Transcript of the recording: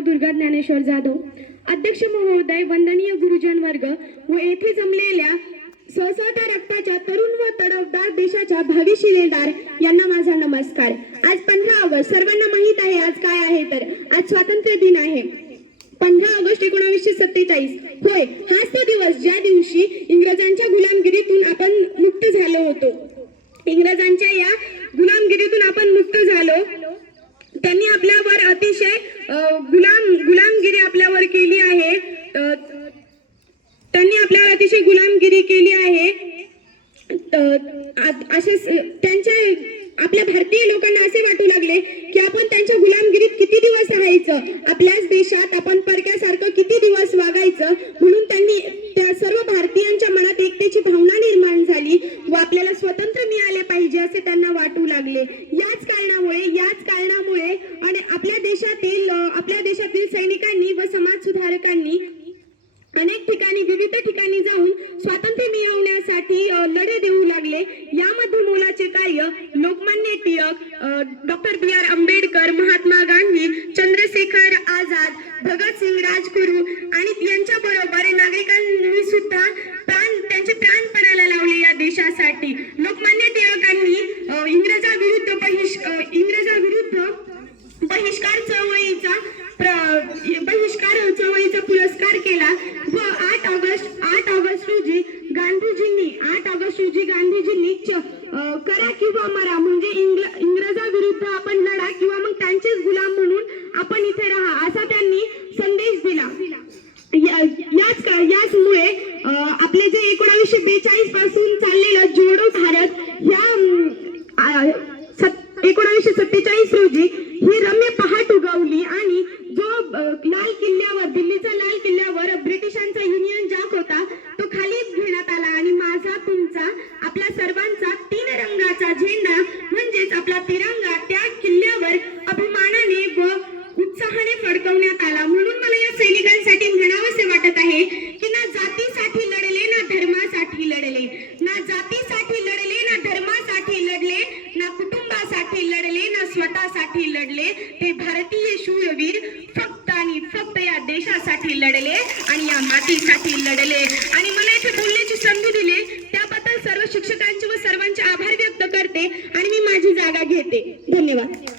दुर्गा ज्ञानेश्वर जाधव. अध्यक्ष महोदय वंदनीय गुरुजन वर्ग व येथे जमलेल्या सळसळत्या रक्ताच्या तरुण व तडफदार देशाच्या भावी शिलेदार यांना माझा नमस्कार. आज पंधरा ऑगस्ट सर्वांना माहीत आहे आज काय आहे तर आज स्वातंत्र्य दिन आहे. पंधरा ऑगस्ट एकोणावीसशे सत्तेचाळीस. होय हाच तो दिवस ज्या दिवशी इंग्रजांच्या गुलामगिरीतून आपण मुक्त झालो होतो. इंग्रजांच्या या गुलामगिरीतून आपण मुक्त झालो त्यांनी आपल्यावर अतिशय अ, गुलाम गुलामगिरी आपल्यावर केली आहे अ, त्यांनी आपल्यावर अतिशय गुलामगिरी केली आहे? असे त्यांच्या आपल्या भारतीय लोकांना असे वाटू लागले की आपण त्यांच्या गुलामगिरीत किती दिवस राहायचं? आपल्याच देशात आपण परक्यासारखं किती दिवस वागायचं? म्हणून त्यांनी त्या सर्व भारतीयांच्या मनात एकतेची भावना निर्माण झाली. व आपल्याला स्वतंत्र मिळाले पाहिजे असे त्यांना वाटू लागले. याच कारणामुळे याच कारणामुळे आणि आपल्या देशातील आपल्या देशातील सैनिकांनी व समाज सुधारकांनी अनेक ठिकाणी विविध ठिकाणी जाऊन स्वातंत्र्य मिळवण्यासाठी लढे देऊ लागले. यामध्ये मोलाचे कार्य Lokmanya Tilak doctor B R Ambedkar Mahatma Gandhi Chandrashekhar Azad Bhagat Singh Rajguru आणि यांच्या बरोबर नागरिकांनी सुद्धा प्राण त्यांचे प्राण प्राणपणाला लावले या देशासाठी. लोकमान्य टिळकांनी इंग्रजाविरुद्ध केला. व आठ ऑगस्ट आठ ऑगस्ट रोजी गांधीजींनी आठ ऑगस्ट रोजी गांधीजींनी करा किंवा मरा म्हणजे इंग्ल- इंग्रजाविरुद्ध आपण लढा किंवा मग त्यांचेच गुलाम म्हणून आपण इथे राहा असा त्यांनी संदेश दिला. याच का- याचमुळे आपले जे एकोणावीसशे बेचाळीसपासून चाललेलं जोडो भारत ह्या एकोणावीसशे सत्तेचाळीस रोजी ही आपल्या सर्वांचा तीन रंगाचा झेंडा म्हणजेच आपला तिरंगा त्या किल्ल्यावर अभिमानाने व उत्साहाने फडकवण्यात आला. म्हणून मला या सैनिकांसाठी म्हणावंसे वाटत आहे की ना जातीसाठी लढले ना धर्मासाठी लढले. ना जातीसाठी लढले ना धर्मासाठी लढले ना कुटुंबासाठी लढले ना स्वतःसाठी लढले. ते भारतीय शूरवीर फक्त आणि फक्त या देशासाठी लढले आणि या मातीसाठी लढले. आणि मला इथे बोलण्याची संधी दिली. शिक्षकांचे व सर्वांचे आभार व्यक्त करते आणि मी माझी जागा घेते. धन्यवाद.